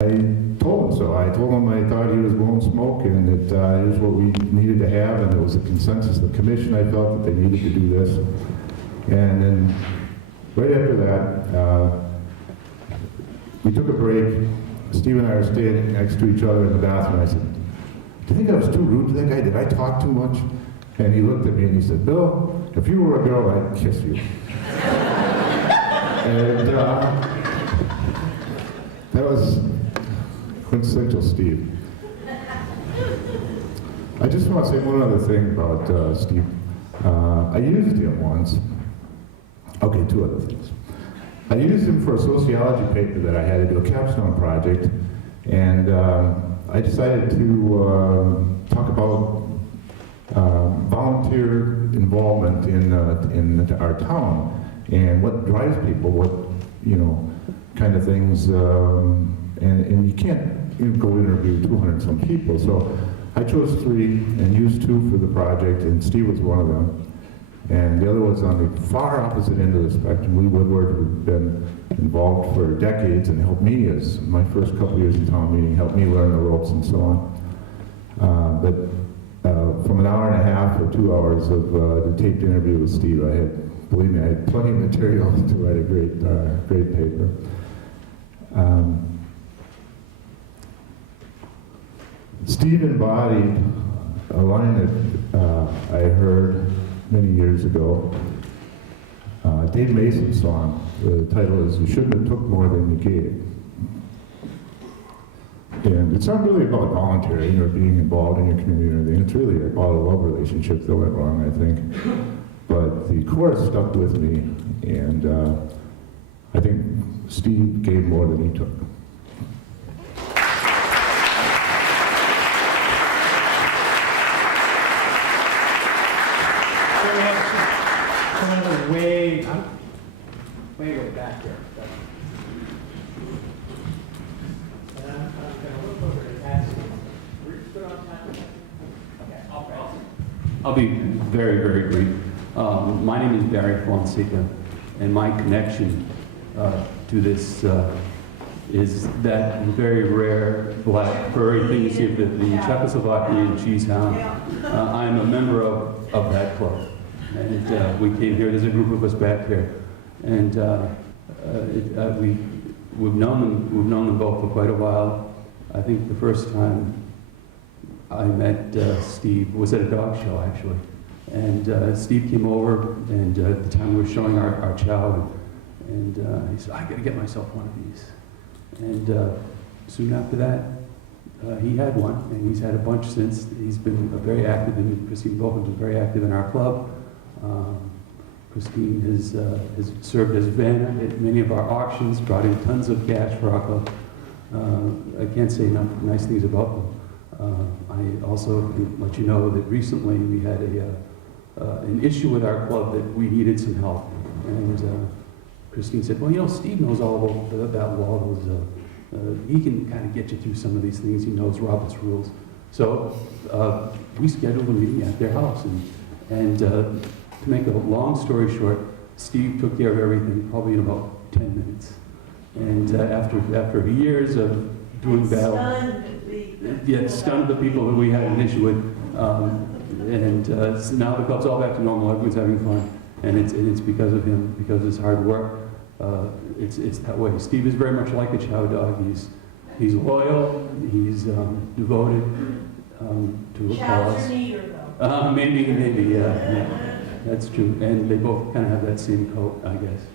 I told him so. I told him I thought he was blowing smoke and that it was what we needed to have, and it was a consensus of the commission. I felt that they needed to do this. And then right after that, we took a break. Steve and I were standing next to each other in the bathroom. I said, "Do you think I was too rude to that guy? Did I talk too much?" And he looked at me and he said, "Bill, if you were a girl, I'd kiss you." And that was quintessential Steve. I just want to say one other thing about Steve. I used him once. Okay, two other things. I used him for a sociology paper that I had to do, a capstone project, and I decided to talk about volunteer involvement in our town and what drives people, what kind of things, and you can't go interview 200 some people. So I chose 3 and used 2 for the project, and Steve was one of them. And the other was on the far opposite end of the spectrum. Lee Woodward, who'd been involved for decades and helped me as my first couple of years in town meeting, helped me learn the ropes and so on. But from an hour and a half or 2 hours of the taped interview with Steve, believe me, I had plenty of material to write a great paper. Steve embodied a line that I heard many years ago, Dave Mason's song. The title is "You Shouldn't Have Took More Than You Gave." And it's not really about volunteering or being involved in your community or anything. It's really about a love relationship that went wrong, I think. But the chorus stuck with me, and I think Steve gave more than he took. Way back here. And I'm going to look over at Patsy. We're good on time? Okay, I'll be very, very brief. My name is Barry Fonseca, and my connection to this is that very rare black furry thing you see at the Czechoslovakian cheese hound. I'm a member of that club, and we came here. There's a group of us back here. And we've known them both for quite a while. I think the first time I met Steve was at a dog show, actually. And Steve came over, and at the time we were showing our chow, and he said, "I got to get myself one of these." And soon after that, he had one, and he's had a bunch since. He's been very active, Christine Bolton was very active in our club. Christine has served as Vanna at many of our auctions, brought in tons of cash for our club. I can't say enough nice things about them. I also can let you know that recently we had an issue with our club that we needed some help. And Christine said, "Well, Steve knows all about that law. He can kind of get you through some of these things. He knows Robert's rules." So we scheduled a meeting at their house. And to make a long story short, Steve took care of everything probably in about 10 minutes. And after years of doing battle, stunned the people that we had an issue with. So now the club's all back to normal. Everyone's having fun, and it's because of him, because of his hard work. It's that way. Steve is very much like a chow dog. He's loyal. He's devoted to a cause. Maybe, yeah. That's true, and they both kind of have that same coat, I guess.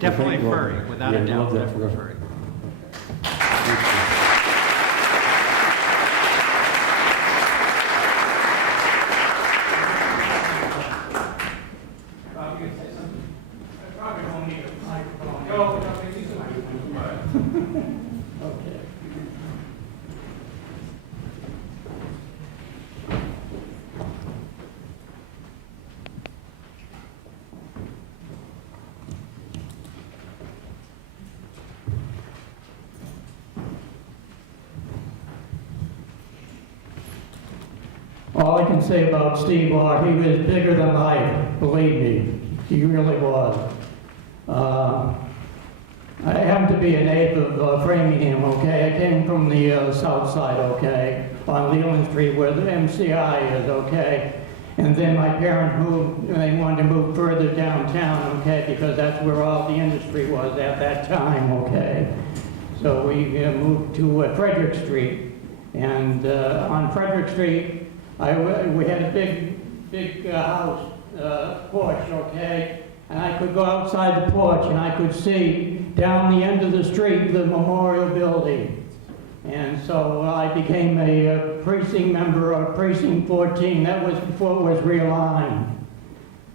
Definitely furry, without a doubt. Definitely furry. All I can say about Steve Orr, he was bigger than life, believe me. He really was. I happen to be a native of Framingham, okay? I came from the south side, okay? On Leland Street where the MCI is, okay? And then my parents moved, they wanted to move further downtown, okay? Because that's where all the industry was at that time, okay? So we moved to Frederick Street. And on Frederick Street, we had a big house, porch, okay? And I could go outside the porch and I could see down the end of the street the memorial building. And so I became a precinct member of Precinct 14. That was before it was realigned.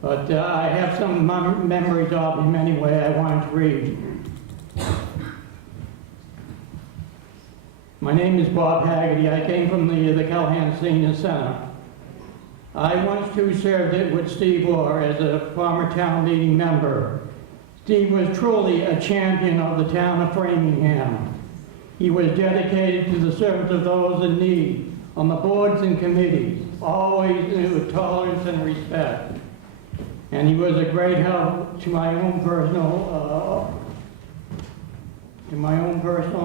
But I have some memories of him anyway I wanted to read. My name is Bob Haggerty. I came from the Callahan Senior Center. I once too served with Steve Orr as a former town meeting member. Steve was truly a champion of the town of Framingham. He was dedicated to the service of those in need on the boards and committees, always with tolerance and respect. And he was a great help to my own personal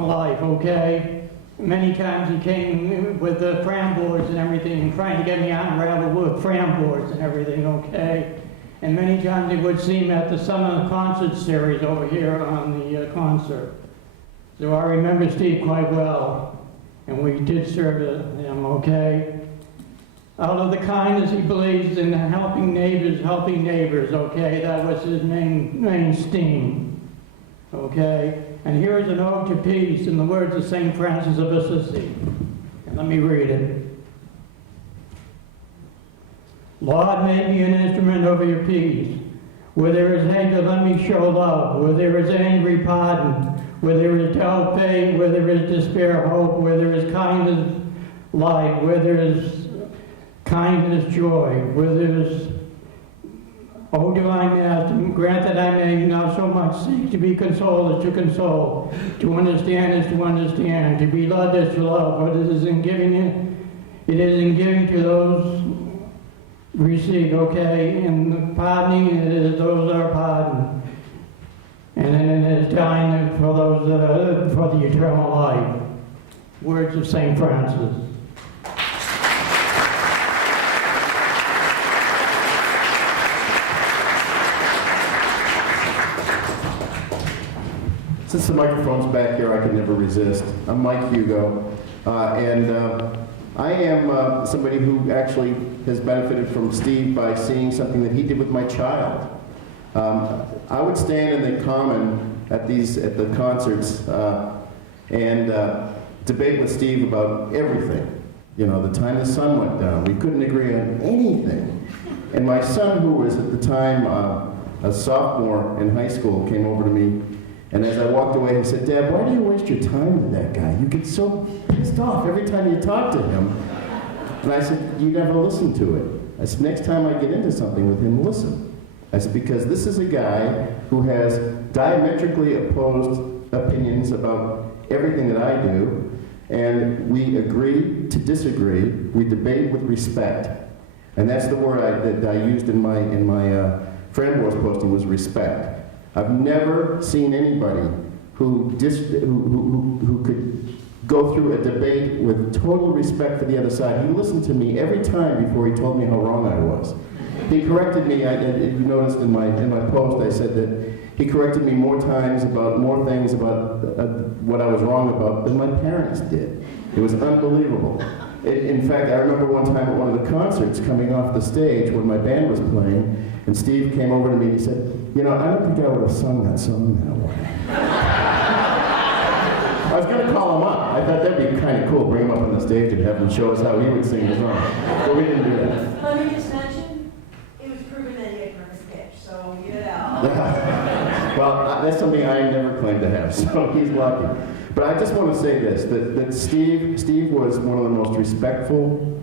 life, okay? Many times he came with the framboards and everything and trying to get me to unravel wood, framboards and everything, okay? And many times he would see me at the summer concert series over here on the concert. So I remember Steve quite well, and we did serve him, okay? Out of the kindness he believes in helping neighbors, okay? That was his main theme, okay? And here is an ode to peace in the words of St. Francis of Assisi. And let me read it. Lord, make me an instrument of your peace. Where there is hatred, let me show love. Where there is angry, pardon. Where there is doubt, faith. Where there is despair, hope. Where there is kindness, light. Where there is kindness, joy. Where there is, O divine Master, grant that I may not so much seek to be consoled as to console, to understand as to understand, to be loved as to love. For it is in giving to those receive, okay, and pardoning it is those that are pardoned, and then it is dying for those that are for the eternal life. Words of St. Francis. Since the microphone's back here, I can never resist. I'm Mike Hugo, and I am somebody who actually has benefited from Steve by seeing something that he did with my child. I would stand in the common at the concerts and debate with Steve about everything. You know, the time the sun went down, we couldn't agree on anything. And my son, who was at the time a sophomore in high school, came over to me. And as I walked away, he said, Dad, why do you waste your time with that guy? You get so pissed off every time you talk to him. And I said, you never listen to it. I said, next time I get into something with him, listen. I said, because this is a guy who has diametrically opposed opinions about everything that I do, and we agree to disagree. We debate with respect. And that's the word that I used in my Framboise posting was respect. I've never seen anybody who could go through a debate with total respect for the other side. He listened to me every time before he told me how wrong I was. He corrected me. You noticed in my post I said that he corrected me more times about more things about what I was wrong about than my parents did. It was unbelievable. In fact, I remember one time at one of the concerts coming off the stage when my band was playing, and Steve came over to me and he said, you know, I don't think I would have sung that song that way. I was going to call him up. I thought that'd be kind of cool, bring him up on the stage and have him show us how he would sing the song. But we didn't do that. Let me just mention, it was proven that he had perfect pitch, so you know. Well, that's something I never claimed to have, so he's lucky. But I just want to say this, that Steve was one of the most respectful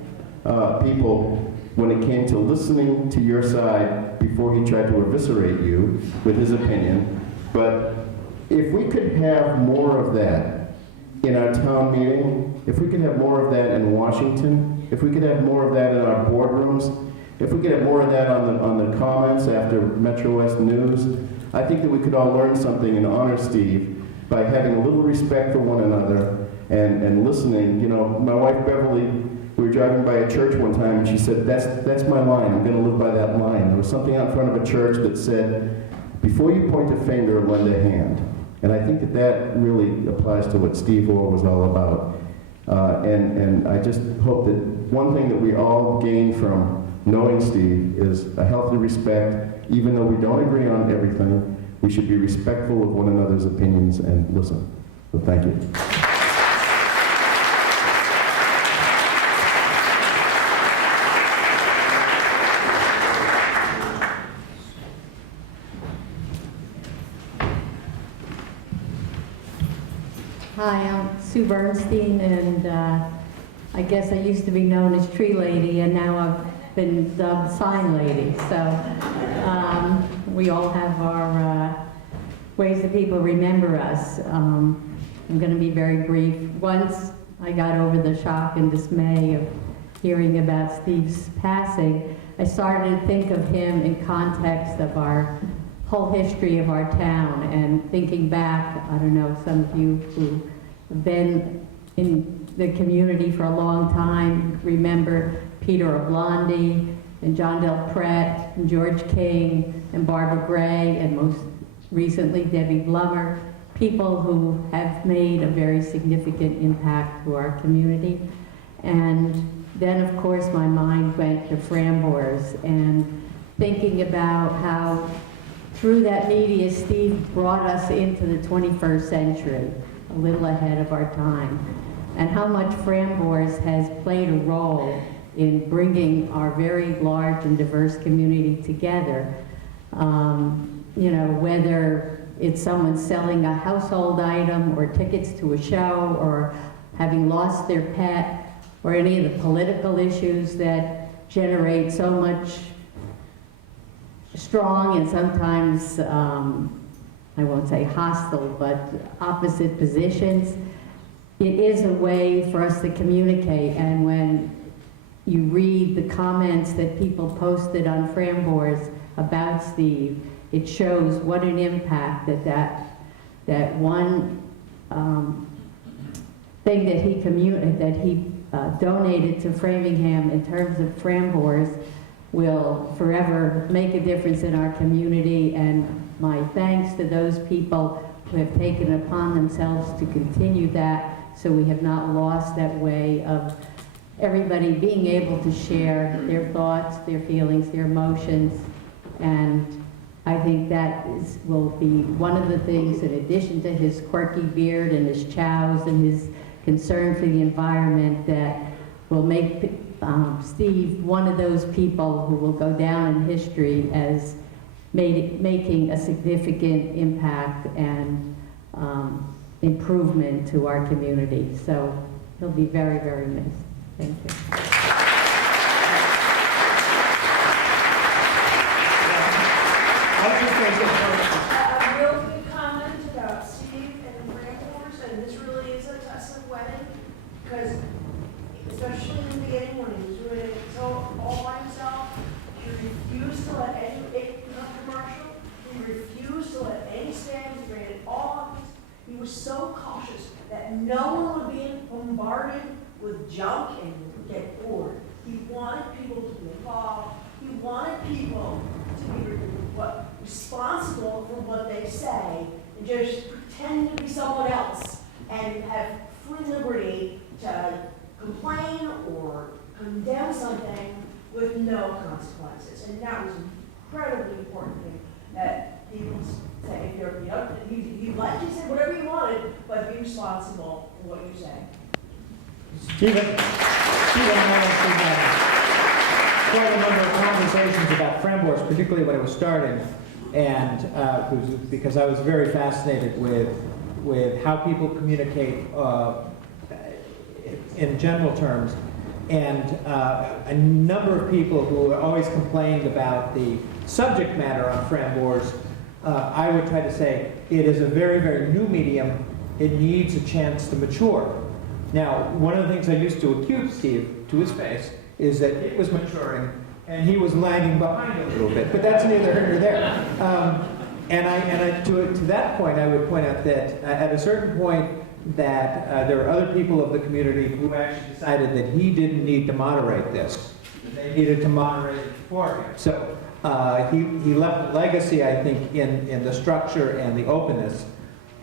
people when it came to listening to your side before he tried to eviscerate you with his opinion. But if we could have more of that in our town meeting, if we could have more of that in Washington, if we could have more of that in our boardrooms, if we could have more of that on the comments after Metro West News, I think that we could all learn something and honor Steve by having a little respect for one another and listening. You know, my wife Beverly, we were driving by a church one time and she said, that's my line, I'm going to live by that line. There was something out front of a church that said, before you point a finger, lend a hand. And I think that that really applies to what Steve Orr was all about. And I just hope that one thing that we all gain from knowing Steve is a healthy respect. Even though we don't agree on everything, we should be respectful of one another's opinions and listen. So thank you. Hi, I'm Sue Bernstein, and I guess I used to be known as Tree Lady, and now I've been dubbed Sign Lady. So we all have our ways that people remember us. I'm going to be very brief. Once I got over the shock and dismay of hearing about Steve's passing, I started to think of him in context of our whole history of our town, and thinking back, I don't know, some of you who have been in the community for a long time remember Peter Oblondy and John Del Prete and George King and Barbara Gray and most recently Debbie Blummer, people who have made a very significant impact to our community. And then of course my mind went to Framboers and thinking about how through that media, Steve brought us into the 21st century, a little ahead of our time, and how much Framboers has played a role in bringing our very large and diverse community together. You know, whether it's someone selling a household item or tickets to a show or having lost their pet or any of the political issues that generate so much strong and sometimes, I won't say hostile, but opposite positions. It is a way for us to communicate, and when you read the comments that people posted on Framboers about Steve, it shows what an impact that one thing that he donated to Framingham in terms of Framboers will forever make a difference in our community. And my thanks to those people who have taken it upon themselves to continue that, so we have not lost that way of everybody being able to share their thoughts, their feelings, their emotions. And I think that will be one of the things, in addition to his quirky beard and his chows and his concern for the environment, that will make Steve one of those people who will go down in history as making a significant impact and improvement to our community. So he'll be very, very missed. Thank you. A real good comment about Steve and the Framboers, and this really is a Tesla wedding, because especially in the beginning when he was doing it all by himself, he refused to let any commercial, he refused to let any stands, he ran it all up. He was so cautious that no one would be bombarded with junk and get bored. He wanted people to be involved. He wanted people to be responsible for what they say and just pretend to be someone else and have free liberty to complain or condemn something with no consequences. And that was an incredibly important thing that people say, if you're, you know, you'd like to say whatever you wanted, but be responsible for what you say. Stephen and I have quite a number of conversations about Framboers, particularly when it was starting, and because I was very fascinated with how people communicate in general terms, and a number of people who always complained about the subject matter on Framboers. I would try to say it is a very, very new medium. It needs a chance to mature. Now, one of the things I used to accuse Steve, to his face, is that it was maturing and he was lagging behind a little bit, but that's neither here nor there. To that point, I would point out that at a certain point, that there were other people of the community who actually decided that he didn't need to moderate this. They needed to moderate it for him. So he left a legacy, I think, in the structure and the openness,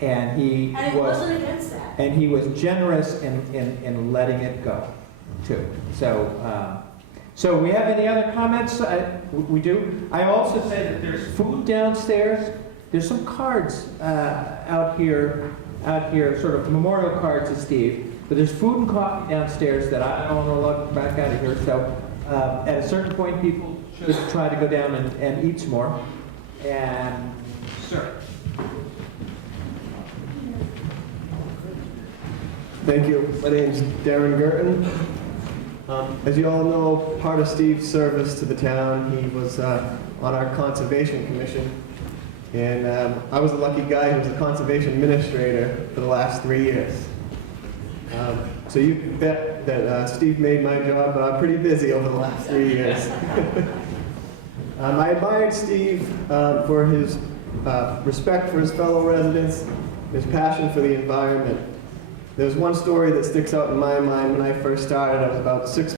and he And it wasn't against that. and he was generous in letting it go, too. So, so we have any other comments? We do. I also say that there's food downstairs. There's some cards out here, sort of memorial cards to Steve. But there's food and coffee downstairs that I don't want to lug back out of here. So at a certain point, people should try to go down and eat some more. And, sir. Thank you. My name's Darren Gerton. As you all know, part of Steve's service to the town, he was on our Conservation Commission. And I was the lucky guy who was the Conservation Administrator for the last 3 years. So you can bet that Steve made my job pretty busy over the last 3 years. I admired Steve for his respect for his fellow residents, his passion for the environment. There's one story that sticks out in my mind. When I first started, I was about 6